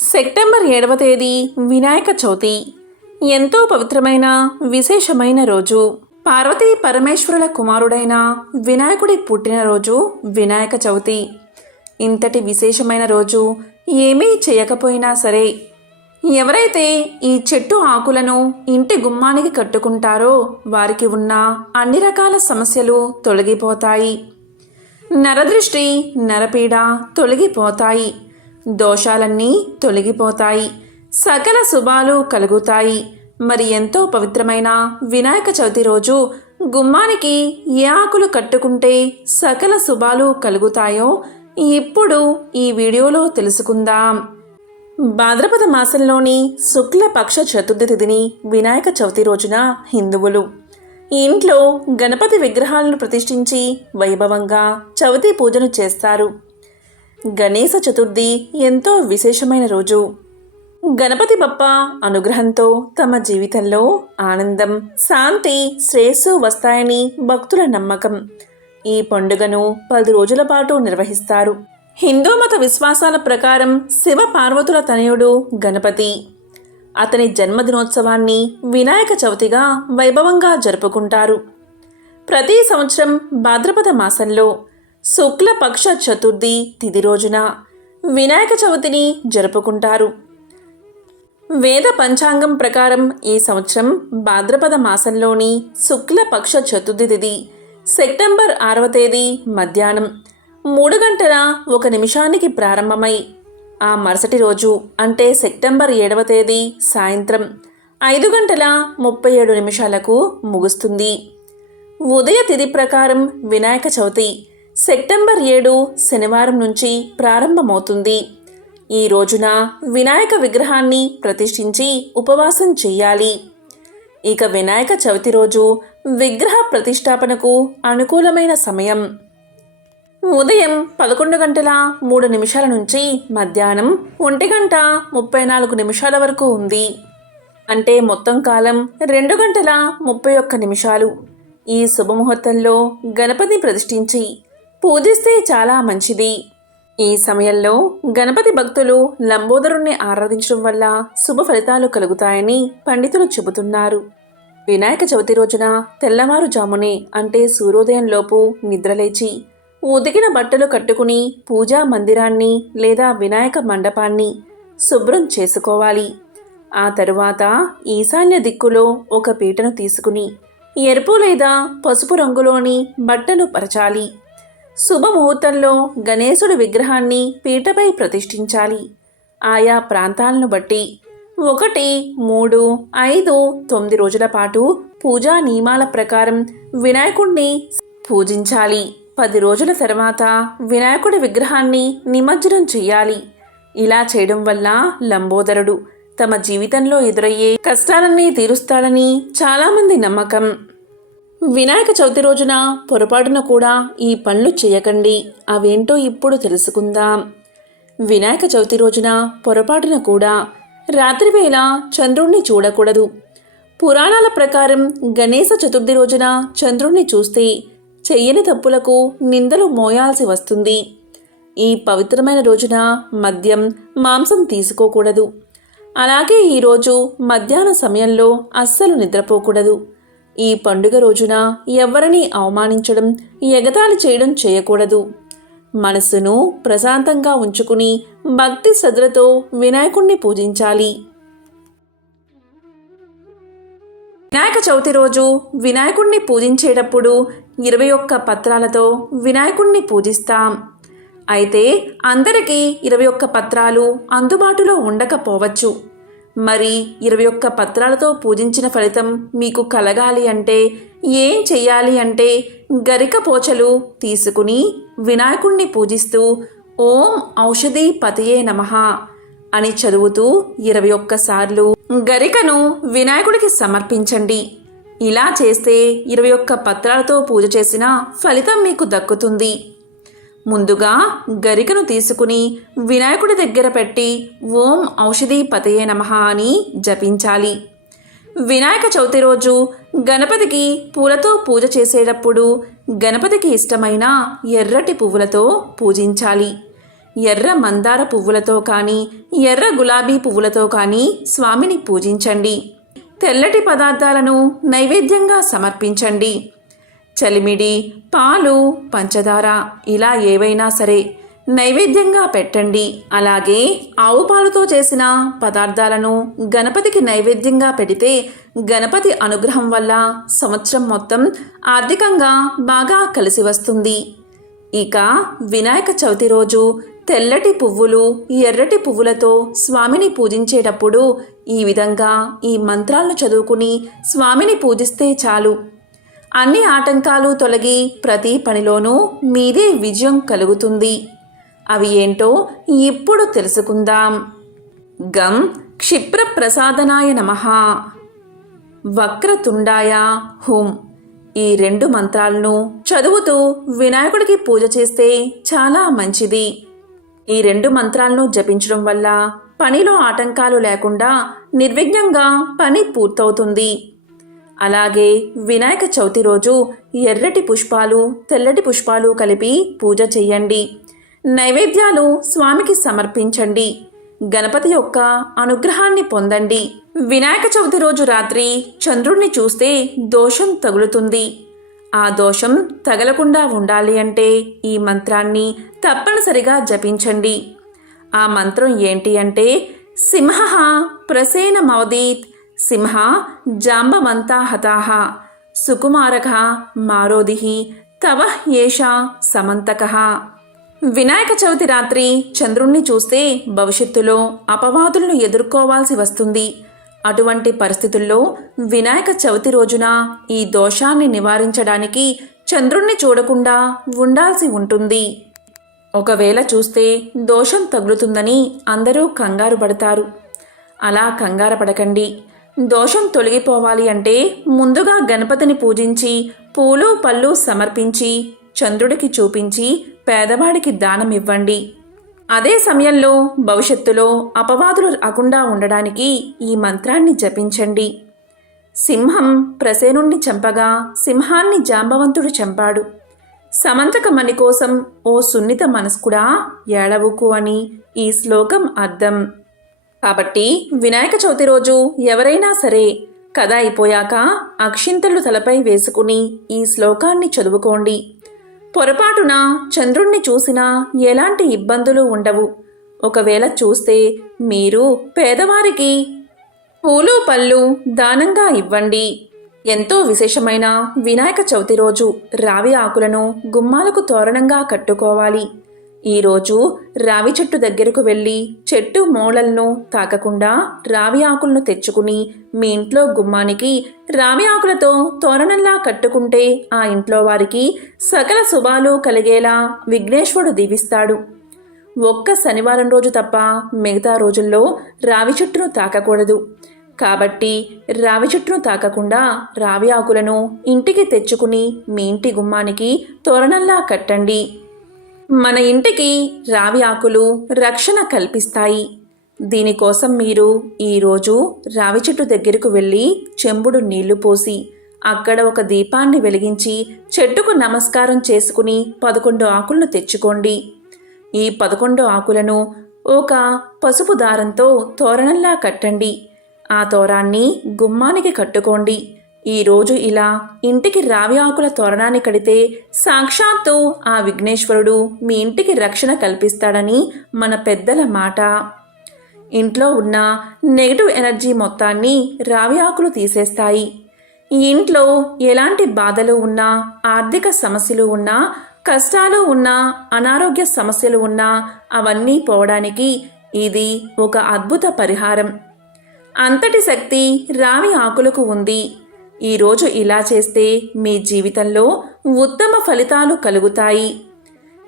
September ఏడవ తేదీ వినాయక చవితి. ఎంతో పవిత్రమైన విశేషమైన రోజు. పార్వతీ పరమేశ్వరుల కుమారుడైన వినాయకుడి పుట్టినరోజు వినాయక చవితి. ఇంతటి విశేషమైన రోజు ఏమీ చేయకపోయినా సరే ఎవరైతే ఈ చెట్టు ఆకులను ఇంటి గుమ్మానికి కట్టుకుంటారో వారికి ఉన్న అన్ని రకాల సమస్యలు తొలగిపోతాయి. నరదృష్టి నరపీడ తొలగిపోతాయి. దోషాలన్నీ తొలగిపోతాయి. సకల శుభాలు కలుగుతాయి. మరి ఎంతో పవిత్రమైన వినాయక చవితి రోజు గుమ్మానికి ఏ ఆకులు కట్టుకుంటే సకల శుభాలు కలుగుతాయో ఇప్పుడు ఈ వీడియోలో తెలుసుకుందాం. భాద్రపద మాసంలోని శుక్లపక్ష చతుర్థి తిథిని వినాయక చవితి రోజున హిందువులు. ఇంట్లో గణపతి విగ్రహాలను ప్రతిష్ఠించి వైభవంగా చవితి పూజను చేస్తారు. గణేశ చతుర్థి ఎంతో విశేషమైన రోజు. గణపతి బప్ప అనుగ్రహంతో తమ జీవితంలో ఆనందం శాంతి శ్రేయస్సు వస్తాయని భక్తుల నమ్మకం. ఈ పండుగను పది రోజుల పాటు నిర్వహిస్తారు. హిందూ మత విశ్వాసాల ప్రకారం శివ పార్వతుల తనయుడు గణపతి. అతని జన్మదినోత్సవాన్ని వినాయక చవితిగా వైభవంగా జరుపుకుంటారు. ప్రతి సంవత్సరం భాద్రపద మాసంలో శుక్లపక్ష చతుర్థి తిథి రోజున వినాయక చవితిని జరుపుకుంటారు. వేద పంచాంగం ప్రకారం ఈ సంవత్సరం భాద్రపద మాసంలోని శుక్లపక్ష చతుర్థి తిథి సెప్టెంబర్ ఆరవ తేదీ మధ్యాహ్నం మూడు గంటల ఒక నిమిషానికి ప్రారంభమై ఆ మరుసటి రోజు అంటే సెప్టెంబర్ ఏడవ తేదీ సాయంత్రం ఐదు గంటల ముప్పై ఏడు నిమిషాలకు ముగుస్తుంది. ఉదయ తిథి ప్రకారం వినాయక చవితి సెప్టెంబర్ ఏడు శనివారం నుంచి ప్రారంభమవుతుంది. ఈ రోజున వినాయక విగ్రహాన్ని ప్రతిష్ఠించి ఉపవాసం చెయ్యాలి ఇక వినాయక చవితి రోజు విగ్రహ ప్రతిష్టాపనకు అనుకూలమైన సమయం. ఉదయం పదకొండు గంటల మూడు నిమిషాల నుంచి మధ్యాహ్నం ఒంటి గంట ముప్పై నాలుగు నిమిషాల వరకు ఉంది. అంటే మొత్తం కాలం రెండు గంటల ముప్పై ఒక్క నిమిషాలు. ఈ శుభముహూర్తంలో గణపతి ప్రతిష్ఠించి పూజిస్తే చాలా మంచిది. ఈ సమయంలో గణపతి భక్తులు లంబోదరుణ్ణి ఆరాధించడం వల్ల శుభ ఫలితాలు కలుగుతాయని పండితులు చెబుతున్నారు. వినాయక చవితి రోజున తెల్లవారుజామునే అంటే సూర్యోదయంలోపు నిద్రలేచి ఉదిగిన బట్టలు కట్టుకుని పూజా మందిరాన్ని లేదా వినాయక మండపాన్ని శుభ్రం చేసుకోవాలి. ఆ తరువాత ఈశాన్య దిక్కులో ఒక పీటను తీసుకుని ఎరుపు లేదా పసుపు రంగులోని బట్టను పరచాలి. శుభముహూర్తంలో గణేశుడి విగ్రహాన్ని పీటపై ప్రతిష్ఠించాలి. ఆయా ప్రాంతాలను బట్టి ఒకటి మూడు ఐదు తొమ్మిది రోజుల పాటు పూజా నియమాల ప్రకారం వినాయకుడిని పూజించాలి. పది రోజుల తర్వాత వినాయకుడి విగ్రహాన్ని నిమజ్జనం చేయాలి. ఇలా చేయడం వల్ల లంబోదరుడు తమ జీవితంలో ఎదురయ్యే కష్టాలన్నీ తీరుస్తాడని చాలామంది నమ్మకం. వినాయక చవితి రోజున పొరపాటున కూడా ఈ పనులు చేయకండి. అవేంటో ఇప్పుడు తెలుసుకుందాం. వినాయక చవితి రోజున పొరపాటున కూడా రాత్రివేళ చంద్రుణ్ణి చూడకూడదు. పురాణాల ప్రకారం గణేశ చతుర్థి రోజున చంద్రుణ్ణి చూస్తే చెయ్యని తప్పులకు నిందలు మోయాల్సి వస్తుంది. ఈ పవిత్రమైన రోజున మద్యం మాంసం తీసుకోకూడదు. అలాగే ఈరోజు మధ్యాహ్న సమయంలో అస్సలు నిద్రపోకూడదు. ఈ పండుగ రోజున ఎవరిని అవమానించడం ఎగతాళి చేయడం చేయకూడదు. మనసును ప్రశాంతంగా ఉంచుకుని భక్తి శ్రద్ధలతో వినాయకుణ్ణి పూజించాలి. వినాయక చవితి రోజు వినాయకుణ్ణి పూజించేటప్పుడు ఇరవై ఒక్క పత్రాలతో వినాయకుణ్ణి పూజిస్తాం. అయితే అందరికీ ఇరవై ఒక్క పత్రాలు అందుబాటులో ఉండకపోవచ్చు. మరి ఇరవై ఒక్క పత్రాలతో పూజించిన ఫలితం మీకు కలగాలి అంటే ఏం చెయ్యాలి అంటే గరిక పోచలు తీసుకుని వినాయకుణ్ణి పూజిస్తూ ఓం ఔషధి పతియే నమః అని చదువుతూ ఇరవై ఒక్కసార్లు గరికను వినాయకుడికి సమర్పించండి. ఇలా చేస్తే ఇరవై ఒక్క పత్రాలతో పూజ చేసిన ఫలితం మీకు దక్కుతుంది. ముందుగా గరికను తీసుకుని వినాయకుడి దగ్గర పెట్టి ఓం ఔషధి పతయే నమ అని జపించాలి. వినాయక చవితి రోజు గణపతికి పూలతో పూజ చేసేటప్పుడు గణపతికి ఇష్టమైన ఎర్రటి పువ్వులతో పూజించాలి. ఎర్ర మందార పువ్వులతో కానీ ఎర్ర గులాబీ పువ్వులతో కానీ స్వామిని పూజించండి. తెల్లటి పదార్థాలను నైవేద్యంగా సమర్పించండి. చలిమిడి పాలు పంచదార ఇలా ఏవైనా సరే నైవేద్యంగా పెట్టండి. అలాగే ఆవు పాలతో చేసిన పదార్థాలను గణపతికి నైవేద్యంగా పెడితే గణపతి అనుగ్రహం వల్ల సంవత్సరం మొత్తం ఆర్థికంగా బాగా కలిసి వస్తుంది. ఇక వినాయక చవితి రోజు తెల్లటి పువ్వులు ఎర్రటి పువ్వులతో స్వామిని పూజించేటప్పుడు ఈ విధంగా ఈ మంత్రాలను చదువుకుని స్వామిని పూజిస్తే చాలు. అన్ని ఆటంకాలు తొలగి ప్రతి పనిలోనూ మీదే విజయం కలుగుతుంది. అవి ఏంటో ఇప్పుడు తెలుసుకుందాం. గం క్షిప్ర ప్రసాదనాయ నమ. వక్రతుండాయ హుం. ఈ రెండు మంత్రాలను చదువుతూ వినాయకుడికి పూజ చేస్తే చాలా మంచిది. ఈ రెండు మంత్రాలను జపించడం వల్ల పనిలో ఆటంకాలు లేకుండా నిర్విఘ్నంగా పని పూర్తవుతుంది. అలాగే వినాయక చవితి రోజు ఎర్రటి పుష్పాలు తెల్లటి పుష్పాలు కలిపి పూజ చెయ్యండి నైవేద్యాలు స్వామికి సమర్పించండి. గణపతి యొక్క అనుగ్రహాన్ని పొందండి. వినాయక చవితి రోజు రాత్రి చంద్రుణ్ణి చూస్తే దోషం తగులుతుంది. ఆ దోషం తగలకుండా ఉండాలి అంటే ఈ మంత్రాన్ని తప్పనిసరిగా జపించండి. ఆ మంత్రం ఏంటి అంటే సింహ ప్రసేన మవదీత్ సింహ జాంబవంతా హతాహ సుకుమారక మారోదిహి తవ ఏష సమంతక వినాయక చవితి రాత్రి చంద్రుణ్ణి చూస్తే భవిష్యత్తులో అపవాదులను ఎదుర్కోవాల్సి వస్తుంది. అటువంటి పరిస్థితుల్లో వినాయక చవితి రోజున ఈ దోషాన్ని నివారించడానికి చంద్రుణ్ణి చూడకుండా ఉండాల్సి ఉంటుంది. ఒకవేళ చూస్తే దోషం తగులుతుందని అందరూ కంగారు పడతారు. అలా కంగారు పడకండి. దోషం తొలగిపోవాలి అంటే ముందుగా గణపతిని పూజించి పూలు పళ్ళు సమర్పించి చంద్రుడికి చూపించి పేదవాడికి దానం ఇవ్వండి. అదే సమయంలో భవిష్యత్తులో అపవాదులు రాకుండా ఉండడానికి ఈ మంత్రాన్ని జపించండి. సింహం ప్రసేనుణ్ణి చంపగా సింహాన్ని జాంబవంతుడు చంపాడు. సమంతకమణి కోసం ఓ సున్నిత మనస్కుడా ఏడవుకు అని ఈ శ్లోకం అర్థం. కాబట్టి వినాయక చవితి రోజు ఎవరైనా సరే కథ అయిపోయాక అక్షింతలు తలపై వేసుకుని ఈ శ్లోకాన్ని చదువుకోండి. పొరపాటున చంద్రుణ్ణి చూసినా ఎలాంటి ఇబ్బందులు ఉండవు. ఒకవేళ చూస్తే మీరు పేదవారికి పూలు పళ్ళు దానంగా ఇవ్వండి. ఎంతో విశేషమైన వినాయక చవితి రోజు రావి ఆకులను గుమ్మాలకు తోరణంగా కట్టుకోవాలి. ఈరోజు రావి చెట్టు దగ్గరకు వెళ్ళి చెట్టు మూలలను తాకకుండా రావి ఆకులను తెచ్చుకుని మీ ఇంట్లో గుమ్మానికి రావి ఆకులతో తోరణంలా కట్టుకుంటే ఆ ఇంట్లో వారికి సకల శుభాలు కలిగేలా విఘ్నేశ్వరుడు దీవిస్తాడు. ఒక్క శనివారం రోజు తప్ప మిగతా రోజుల్లో రావి చెట్టును తాకకూడదు. కాబట్టి రావి చెట్టును తాకకుండా రావి ఆకులను ఇంటికి తెచ్చుకుని మీ ఇంటి గుమ్మానికి తోరణంలా కట్టండి. మన ఇంటికి రావి ఆకులు రక్షణ కల్పిస్తాయి. దీనికోసం మీరు ఈరోజు రావి చెట్టు దగ్గరకు వెళ్ళి చెంబుడు నీళ్ళు పోసి అక్కడ ఒక దీపాన్ని వెలిగించి చెట్టుకు నమస్కారం చేసుకుని పదకొండు ఆకులను తెచ్చుకోండి. ఈ పదకొండు ఆకులను ఒక పసుపు దారంతో తోరణంలా కట్టండి. ఆ తోరాన్ని గుమ్మానికి కట్టుకోండి. ఈరోజు ఇలా ఇంటికి రావి ఆకుల తోరణాన్ని కడితే సాక్షాత్తు ఆ విఘ్నేశ్వరుడు మీ ఇంటికి రక్షణ కల్పిస్తాడని మన పెద్దల మాట. ఇంట్లో ఉన్న నెగిటివ్ ఎనర్జీ మొత్తాన్ని రావి ఆకులు తీసేస్తాయి. ఇంట్లో ఎలాంటి బాధలు ఉన్నా ఆర్థిక సమస్యలు ఉన్నా కష్టాలు ఉన్నా అనారోగ్య సమస్యలు ఉన్నా అవన్నీ పోవడానికి ఇది ఒక అద్భుత పరిహారం. అంతటి శక్తి రావి ఆకులకు ఉంది. ఈరోజు ఇలా చేస్తే మీ జీవితంలో ఉత్తమ ఫలితాలు కలుగుతాయి.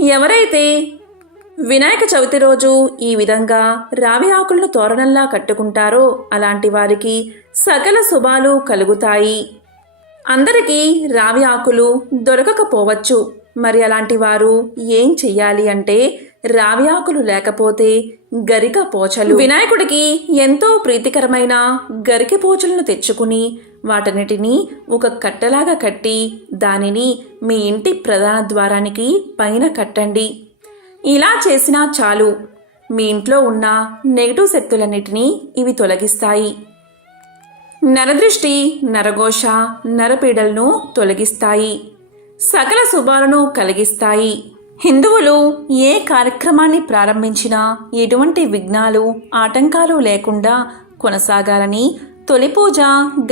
ఎవరైతే వినాయక చవితి రోజు ఈ విధంగా రావి ఆకులను తోరణంలా కట్టుకుంటారో అలాంటి వారికి సకల శుభాలు కలుగుతాయి. అందరికీ రావి ఆకులు దొరకకపోవచ్చు. మరి అలాంటి వారు ఏం చెయ్యాలి అంటే రావి ఆకులు లేకపోతే గరిక పోచలు. వినాయకుడికి ఎంతో ప్రీతికరమైన గరిక పోచలను తెచ్చుకుని వాటన్నిటినీ ఒక కట్టలాగా కట్టి దానిని మీ ఇంటి ప్రధాన ద్వారానికి పైన కట్టండి. ఇలా చేసినా చాలు. మీ ఇంట్లో ఉన్న నెగిటివ్ శక్తులన్నిటినీ ఇవి తొలగిస్తాయి. నరదృష్టి నరఘోష నరపీడలను తొలగిస్తాయి. సకల శుభాలను కలిగిస్తాయి. హిందువులు ఏ కార్యక్రమాన్ని ప్రారంభించినా ఎటువంటి విఘ్నాలు ఆటంకాలు లేకుండా కొనసాగాలని తొలి పూజ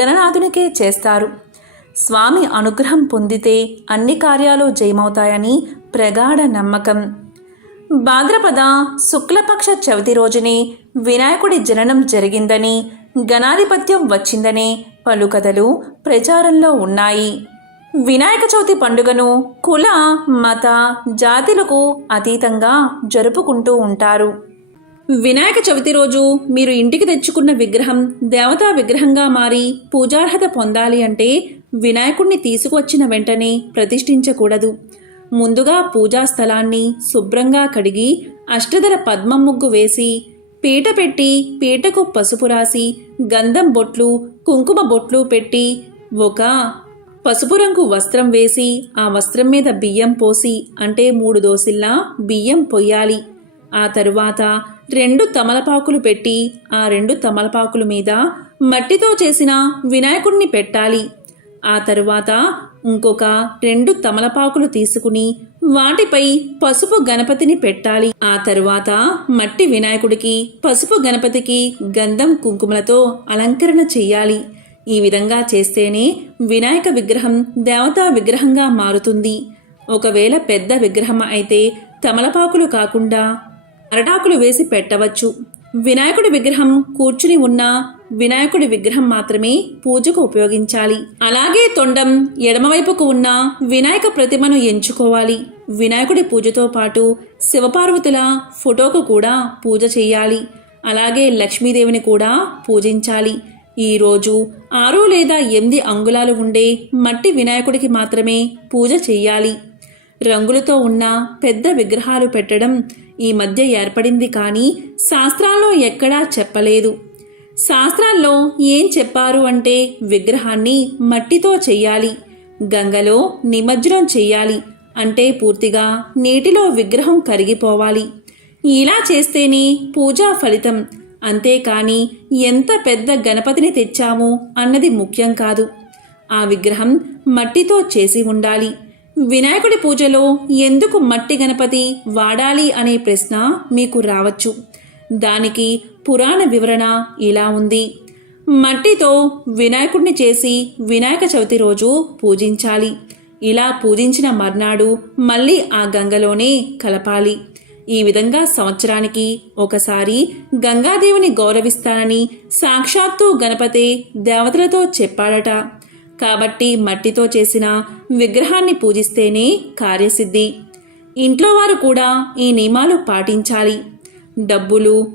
గణనాథునికే చేస్తారు. స్వామి అనుగ్రహం పొందితే అన్ని కార్యాలు జయమవుతాయని ప్రగాఢ నమ్మకం. భాద్రపద శుక్లపక్ష చవితి రోజునే వినాయకుడి జననం జరిగిందని గణాధిపత్యం వచ్చిందనే పలు కథలు ప్రచారంలో ఉన్నాయి. వినాయక చవితి పండుగను కుల మత జాతులకు అతీతంగా జరుపుకుంటూ ఉంటారు. వినాయక చవితి రోజు మీరు ఇంటికి తెచ్చుకున్న విగ్రహం దేవతా విగ్రహంగా మారి పూజార్హత పొందాలి అంటే వినాయకుడిని తీసుకువచ్చిన వెంటనే ప్రతిష్ఠించకూడదు. ముందుగా పూజా స్థలాన్ని శుభ్రంగా కడిగి అష్టదర పద్మం ముగ్గు వేసి పీట పెట్టి పీటకు పసుపు రాసి గంధం బొట్లు కుంకుమ బొట్లు పెట్టి ఒక పసుపు రంగు వస్త్రం వేసి ఆ వస్త్రం మీద బియ్యం పోసి అంటే మూడు దోసిల్లా బియ్యం పొయ్యాలి. ఆ తరువాత రెండు తమలపాకులు పెట్టి ఆ రెండు తమలపాకుల మీద మట్టితో చేసిన వినాయకుడిని పెట్టాలి. ఆ తరువాత ఇంకొక రెండు తమలపాకులు తీసుకుని వాటిపై పసుపు గణపతిని పెట్టాలి. ఆ తరువాత మట్టి వినాయకుడికి పసుపు గణపతికి గంధం కుంకుమలతో అలంకరణ చెయ్యాలి ఈ విధంగా చేస్తేనే వినాయక విగ్రహం దేవతా విగ్రహంగా మారుతుంది. ఒకవేళ పెద్ద విగ్రహం అయితే తమలపాకులు కాకుండా అరటాకులు వేసి పెట్టవచ్చు. వినాయకుడి విగ్రహం కూర్చుని ఉన్న వినాయకుడి విగ్రహం మాత్రమే పూజకు ఉపయోగించాలి. అలాగే తొండం ఎడమవైపుకు ఉన్న వినాయక ప్రతిమను ఎంచుకోవాలి. వినాయకుడి పూజతో పాటు శివపార్వతుల ఫోటోకు కూడా పూజ చేయాలి. అలాగే లక్ష్మీదేవిని కూడా పూజించాలి. ఈరోజు ఆరు లేదా ఎనిమిది అంగుళాలు ఉండే మట్టి వినాయకుడికి మాత్రమే పూజ చెయ్యాలి రంగులతో ఉన్న పెద్ద విగ్రహాలు పెట్టడం ఈ మధ్య ఏర్పడింది కానీ శాస్త్రాల్లో ఎక్కడా చెప్పలేదు. శాస్త్రాల్లో ఏం చెప్పారు అంటే విగ్రహాన్ని మట్టితో చెయ్యాలి గంగలో నిమజ్జనం చెయ్యాలి అంటే పూర్తిగా నీటిలో విగ్రహం కరిగిపోవాలి. ఇలా చేస్తేనే పూజా ఫలితం అంతేకాని ఎంత పెద్ద గణపతిని తెచ్చాము అన్నది ముఖ్యం కాదు. ఆ విగ్రహం మట్టితో చేసి ఉండాలి. వినాయకుడి పూజలో ఎందుకు మట్టి గణపతి వాడాలి అనే ప్రశ్న మీకు రావచ్చు. దానికి పురాణ వివరణ ఇలా ఉంది. మట్టితో వినాయకుడిని చేసి వినాయక చవితి రోజు పూజించాలి. ఇలా పూజించిన మర్నాడు మళ్ళీ ఆ గంగలోనే కలపాలి. ఈ విధంగా సంవత్సరానికి ఒకసారి గంగాదేవిని గౌరవిస్తానని సాక్షాత్తు గణపతే దేవతలతో చెప్పాడట. కాబట్టి మట్టితో చేసిన విగ్రహాన్ని పూజిస్తేనే కార్యసిద్ధి. ఇంట్లో వారు కూడా ఈ నియమాలు పాటించాలి. డబ్బులు